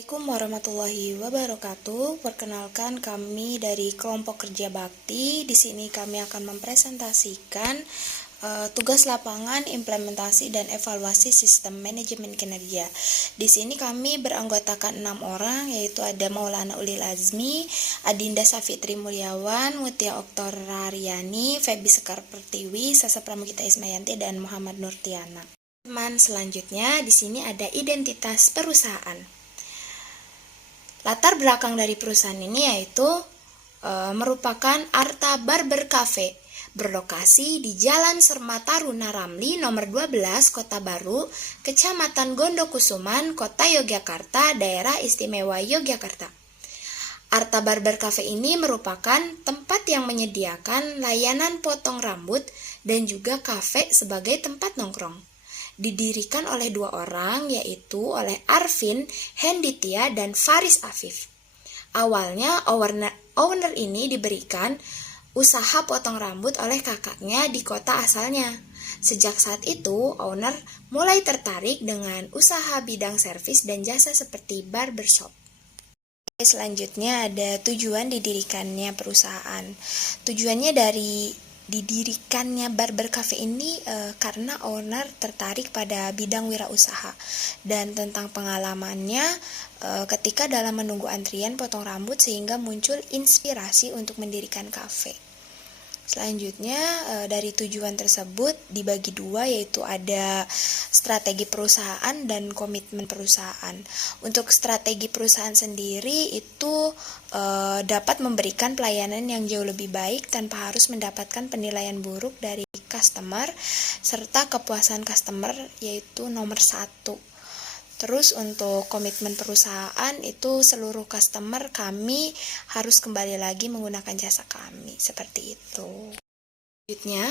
Assalamualaikum warahmatullahi wabarakatuh. Perkenalkan, kami dari kelompok kerja bakti. Di sini kami akan mempresentasikan tugas lapangan, implementasi dan evaluasi sistem manajemen kinerja. Di sini kami beranggotakan 6 orang, yaitu ada Maulana Ulil Azmi, Adinda Safitri Mulyawan, Mutia Oktorariani, Febi Sekar Pertiwi, Sasa Pramugita Ismayanti, dan Muhammad Nurtiana. Teman selanjutnya, di sini ada identitas perusahaan. Latar belakang dari perusahaan ini yaitu merupakan Arta Barber Cafe, berlokasi di Jalan Serma Taruna Ramli nomor 12 Kota Baru, Kecamatan Gondokusuman, Kota Yogyakarta, Daerah Istimewa Yogyakarta. Arta Barber Cafe ini merupakan tempat yang menyediakan layanan potong rambut dan juga kafe sebagai tempat nongkrong. Didirikan oleh 2 orang, yaitu oleh Arvin Henditia dan Faris Afif. Awalnya owner ini diberikan usaha potong rambut oleh kakaknya di kota asalnya. Sejak saat itu, owner mulai tertarik dengan usaha bidang servis dan jasa seperti barbershop. Selanjutnya ada tujuan didirikannya perusahaan. Tujuannya dari didirikannya Barber Cafe ini karena owner tertarik pada bidang wirausaha dan tentang pengalamannya ketika dalam menunggu antrian potong rambut sehingga muncul inspirasi untuk mendirikan kafe. Selanjutnya dari tujuan tersebut dibagi 2, yaitu ada strategi perusahaan dan komitmen perusahaan. Untuk strategi perusahaan sendiri itu dapat memberikan pelayanan yang jauh lebih baik tanpa harus mendapatkan penilaian buruk dari customer, serta kepuasan customer yaitu nomor 1. Terus untuk komitmen perusahaan itu seluruh customer kami harus kembali lagi menggunakan jasa kami, seperti itu. Selanjutnya,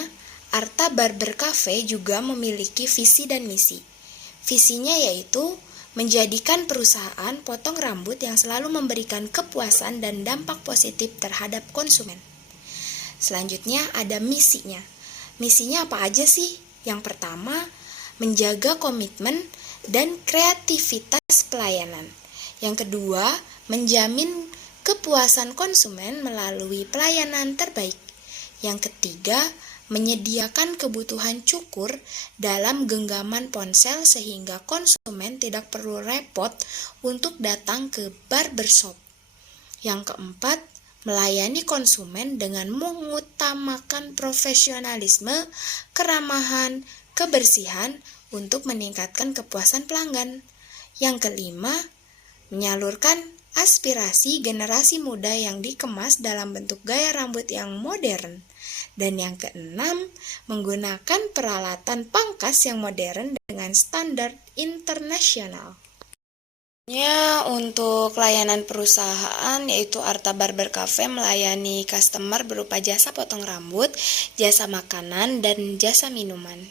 Arta Barber Cafe juga memiliki visi dan misi. Visinya yaitu menjadikan perusahaan potong rambut yang selalu memberikan kepuasan dan dampak positif terhadap konsumen. Selanjutnya ada misinya. Misinya apa aja sih? Yang pertama, menjaga komitmen dan kreativitas pelayanan. Yang kedua, menjamin kepuasan konsumen melalui pelayanan terbaik. Yang ketiga, menyediakan kebutuhan cukur dalam genggaman ponsel sehingga konsumen tidak perlu repot untuk datang ke barbershop. Yang keempat, melayani konsumen dengan mengutamakan profesionalisme, keramahan, kebersihan untuk meningkatkan kepuasan pelanggan. Yang kelima, menyalurkan aspirasi generasi muda yang dikemas dalam bentuk gaya rambut yang modern. Dan yang keenam, menggunakan peralatan pangkas yang modern dengan standar internasional. Untuk layanan perusahaan yaitu Arta Barber Cafe melayani customer berupa jasa potong rambut, jasa makanan, dan jasa minuman.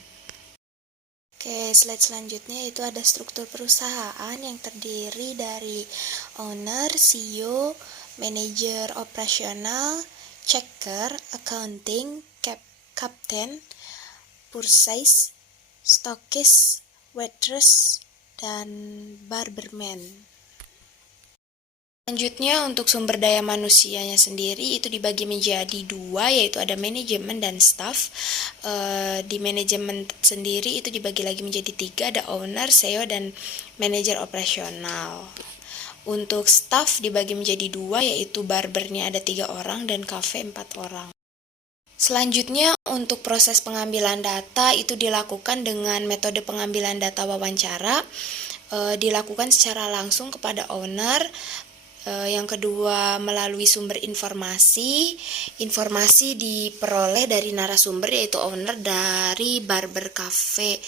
Oke, slide selanjutnya itu ada struktur perusahaan yang terdiri dari owner, CEO, manajer operasional, checker, accounting, kapten, purchase, stokis, waitress, dan barberman. Selanjutnya untuk sumber daya manusianya sendiri itu dibagi menjadi 2, yaitu ada manajemen dan staff. Di manajemen sendiri itu dibagi lagi menjadi 3, ada owner, CEO, dan manajer operasional. Untuk staff dibagi menjadi 2, yaitu barbernya ada 3 orang dan cafe 4 orang. Selanjutnya untuk proses pengambilan data itu dilakukan dengan metode pengambilan data wawancara, dilakukan secara langsung kepada owner. Yang kedua melalui sumber informasi diperoleh dari narasumber yaitu owner dari Barber Cafe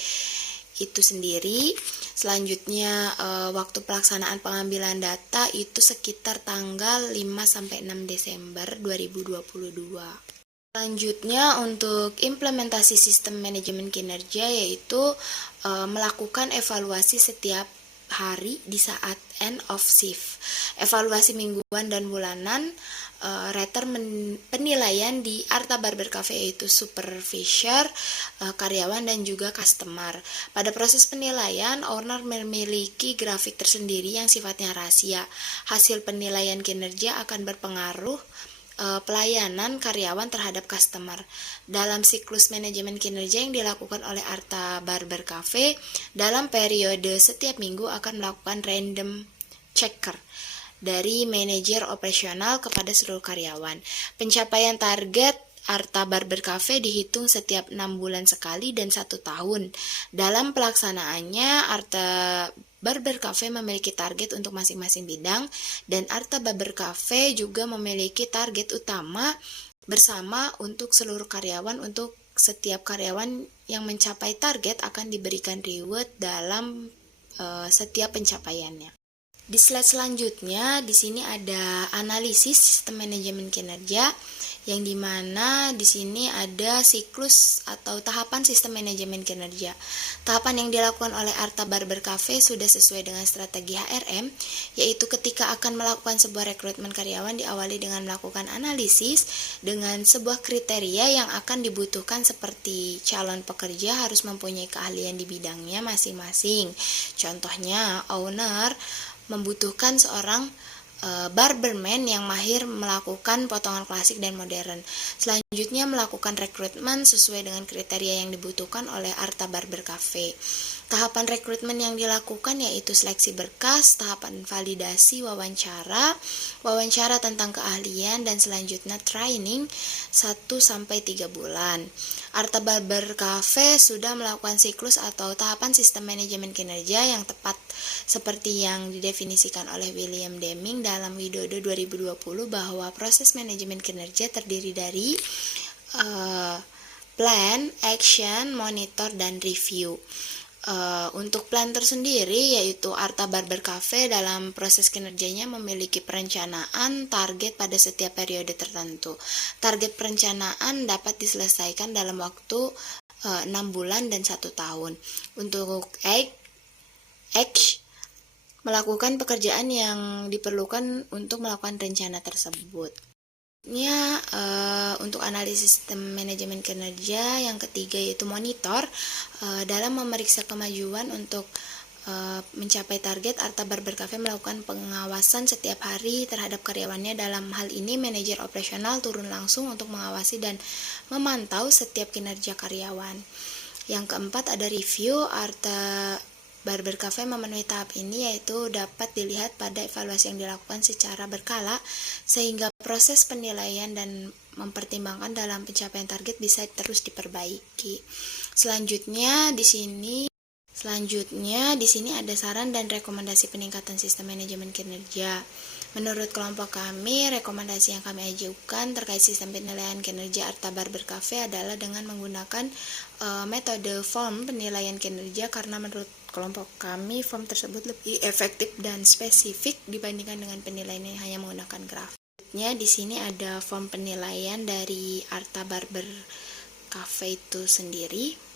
itu sendiri. Selanjutnya waktu pelaksanaan pengambilan data itu sekitar tanggal 5-6 Desember 2022. Selanjutnya untuk implementasi sistem manajemen kinerja yaitu melakukan evaluasi setiap hari di saat end of shift. Evaluasi mingguan dan bulanan, rater penilaian di Arta Barber Cafe yaitu supervisor, karyawan dan juga customer. Pada proses penilaian, owner memiliki grafik tersendiri yang sifatnya rahasia. Hasil penilaian kinerja akan berpengaruh pelayanan karyawan terhadap customer. Dalam siklus manajemen kinerja yang dilakukan oleh Arta Barber Cafe, dalam periode setiap minggu akan melakukan random checker dari manajer operasional kepada seluruh karyawan. Pencapaian target Arta Barber Cafe dihitung setiap 6 bulan sekali dan 1 tahun. Dalam pelaksanaannya, Arta Barber Cafe memiliki target untuk masing-masing bidang, dan Arta Barber Cafe juga memiliki target utama bersama untuk seluruh karyawan. Untuk setiap karyawan yang mencapai target akan diberikan reward dalam setiap pencapaiannya. Di slide selanjutnya, di sini ada analisis sistem manajemen kinerja, yang dimana di sini ada siklus atau tahapan sistem manajemen kinerja. Tahapan yang dilakukan oleh Arta Barber Cafe sudah sesuai dengan strategi HRM, yaitu ketika akan melakukan sebuah rekrutmen karyawan diawali dengan melakukan analisis dengan sebuah kriteria yang akan dibutuhkan, seperti calon pekerja harus mempunyai keahlian di bidangnya masing-masing. Contohnya, owner membutuhkan seorang barberman yang mahir melakukan potongan klasik dan modern. Selanjutnya, melakukan rekrutmen sesuai dengan kriteria yang dibutuhkan oleh Arta Barber Cafe. Tahapan rekrutmen yang dilakukan yaitu seleksi berkas, tahapan validasi, wawancara tentang keahlian, dan selanjutnya training 1-3 bulan. Arta Barber Cafe sudah melakukan siklus atau tahapan sistem manajemen kinerja yang tepat seperti yang didefinisikan oleh William Deming dalam Widodo 2020, bahwa proses manajemen kinerja terdiri dari plan, action, monitor, dan review. Untuk plan tersendiri, yaitu Arta Barber Cafe dalam proses kinerjanya memiliki perencanaan target pada setiap periode tertentu. Target perencanaan dapat diselesaikan dalam waktu 6 bulan dan 1 tahun. Untuk melakukan pekerjaan yang diperlukan untuk melakukan rencana tersebut. Untuk analisis sistem manajemen kinerja yang ketiga yaitu monitor. Dalam memeriksa kemajuan untuk mencapai target, Arta Barber Cafe melakukan pengawasan setiap hari terhadap karyawannya. Dalam hal ini, manajer operasional turun langsung untuk mengawasi dan memantau setiap kinerja karyawan. Yang keempat ada review. Arta Barber Cafe memenuhi tahap ini, yaitu dapat dilihat pada evaluasi yang dilakukan secara berkala, sehingga proses penilaian dan mempertimbangkan dalam pencapaian target bisa terus diperbaiki. Selanjutnya di sini ada saran dan rekomendasi peningkatan sistem manajemen kinerja. Menurut kelompok kami, rekomendasi yang kami ajukan terkait sistem penilaian kinerja Arta Barber Cafe adalah dengan menggunakan metode form penilaian kinerja, karena menurut kelompok kami form tersebut lebih efektif dan spesifik dibandingkan dengan penilaian yang hanya menggunakan grafik. Di sini ada form penilaian dari Arta Barber Cafe itu sendiri.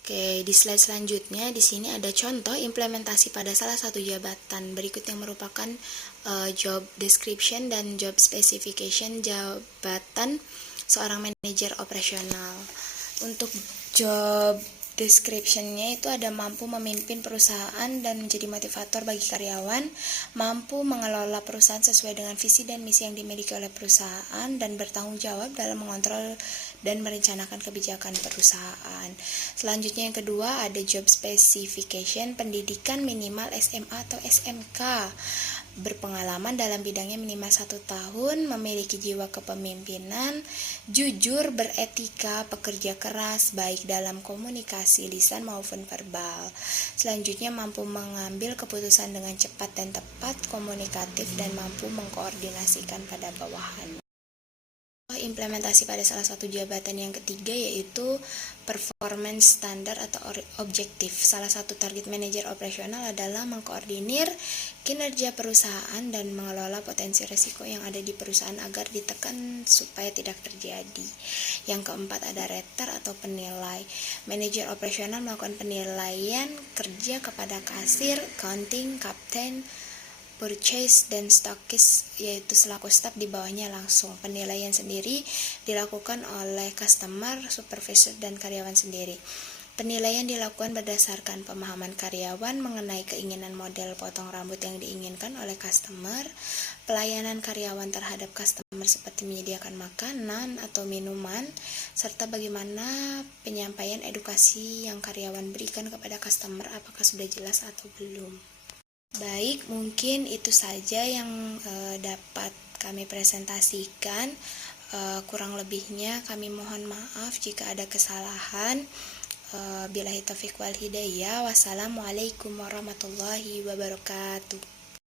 Oke, di slide selanjutnya di sini ada contoh implementasi pada salah satu jabatan berikut yang merupakan job description dan job specification jabatan seorang manajer operasional. Untuk job description-nya itu ada mampu memimpin perusahaan dan menjadi motivator bagi karyawan, mampu mengelola perusahaan sesuai dengan visi dan misi yang dimiliki oleh perusahaan, dan bertanggung jawab dalam mengontrol dan merencanakan kebijakan perusahaan. Selanjutnya yang kedua ada job specification, pendidikan minimal SMA atau SMK, berpengalaman dalam bidangnya minimal 1 tahun, memiliki jiwa kepemimpinan, jujur, beretika, pekerja keras, baik dalam komunikasi lisan maupun verbal. Selanjutnya mampu mengambil keputusan dengan cepat dan tepat, komunikatif, dan mampu mengkoordinasikan pada bawahan. implementasi pada salah satu jabatan yang ketiga, yaitu performance standar atau objektif. Salah satu target manajer operasional adalah mengkoordinir kinerja perusahaan dan mengelola potensi risiko yang ada di perusahaan agar ditekan supaya tidak terjadi. Yang keempat ada rater atau penilai. Manajer operasional melakukan penilaian kerja kepada kasir, accounting, kapten, purchase, dan stokis, yaitu selaku staf di bawahnya langsung. Penilaian sendiri dilakukan oleh customer, supervisor, dan karyawan sendiri. Penilaian dilakukan berdasarkan pemahaman karyawan mengenai keinginan model potong rambut yang diinginkan oleh customer, pelayanan karyawan terhadap customer seperti menyediakan makanan atau minuman, serta bagaimana penyampaian edukasi yang karyawan berikan kepada customer apakah sudah jelas atau belum. Baik, mungkin itu saja yang dapat kami presentasikan. Kurang lebihnya kami mohon maaf jika ada kesalahan. Billahi taufiq wal hidayah. Wassalamualaikum warahmatullahi wabarakatuh.